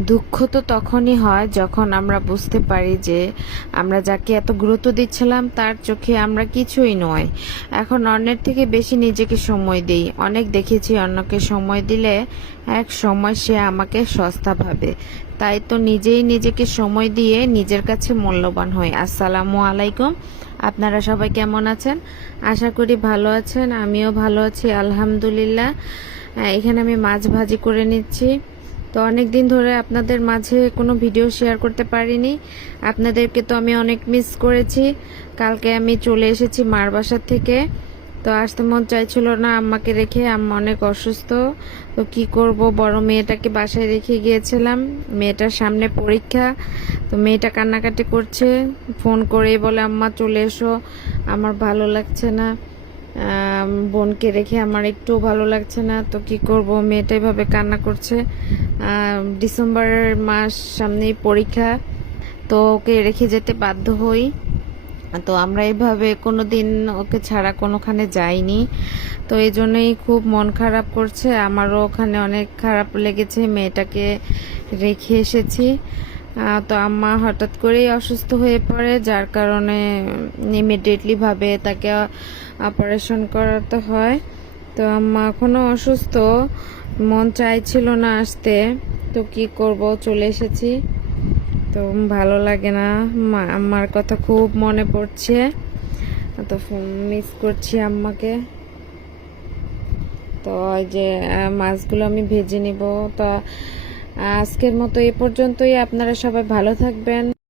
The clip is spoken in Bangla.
দুঃখ তো তখনই হয় যখন আমরা বুঝতে পারি যে আমরা যাকে এত গুরুত্ব দিচ্ছিলাম তার চোখে আমরা কিছুই নয়। এখন অন্যের থেকে বেশি নিজেকে সময় দিই। অনেক দেখেছি অন্যকে সময় দিলে এক সময় সে আমাকে সস্তা ভাবে। তাই তো নিজেই নিজেকে সময় দিয়ে নিজের কাছে মূল্যবান হই। আসসালামু আলাইকুম, আপনারা সবাই কেমন আছেন? আশা করি ভালো আছেন। আমিও ভালো আছি আলহামদুলিল্লাহ। এখানে আমি মাছ ভাজি করে নিচ্ছি। তো অনেক দিন ধরে আপনাদের মাঝে কোনো ভিডিও শেয়ার করতে পারিনি। আপনাদেরকে তো আমি অনেক মিস করেছি। কালকে আমি চলে এসেছি মার বাসার থেকে। তো আসতে মন চাইছিল না আম্মাকে রেখে, আম্মা অনেক অসুস্থ। তো কি করব, বড় মেয়েটাকে বাসায় রেখে গিয়েছিলাম। মেয়েটার সামনে পরীক্ষা। তো মেয়েটা কান্নাকাটি করছে, ফোন করেই বলে আম্মা চলে এসো, আমার ভালো লাগছে না। বোনকে রেখে আমার একটু ভালো লাগছে না। তো কি করব, মেয়েটা এভাবে কান্না করছে। ডিসেম্বর মাস সামনেই পরীক্ষা, তো ওকে রেখে যেতে বাধ্য হই। তো আমরা এভাবে কোনো দিন ওকে ছাড়া কোনোখানে যাইনি। তো এই জন্যই খুব মন খারাপ করছে আমারও, ওখানে অনেক খারাপ লেগেছে, মেয়েটাকে রেখে এসেছি। তো আম্মা হঠাৎ করেই অসুস্থ হয়ে পড়ে, যার কারণে ইমিডিয়েটলি ভাবে তাকে অপারেশন করাতে হয়। তো আম্মা এখনো অসুস্থ, মন চাইছিল না আসতে। তো কি করব, চলে এসেছি। তো ভালো লাগে না, আম্মার কথা খুব মনে পড়ছে। তো মিস করছি আম্মাকে। তো এই যে মাছগুলো আমি ভেজে নিব। তো আজকের মতো এই পর্যন্তই। আপনারা সবাই ভালো থাকবেন।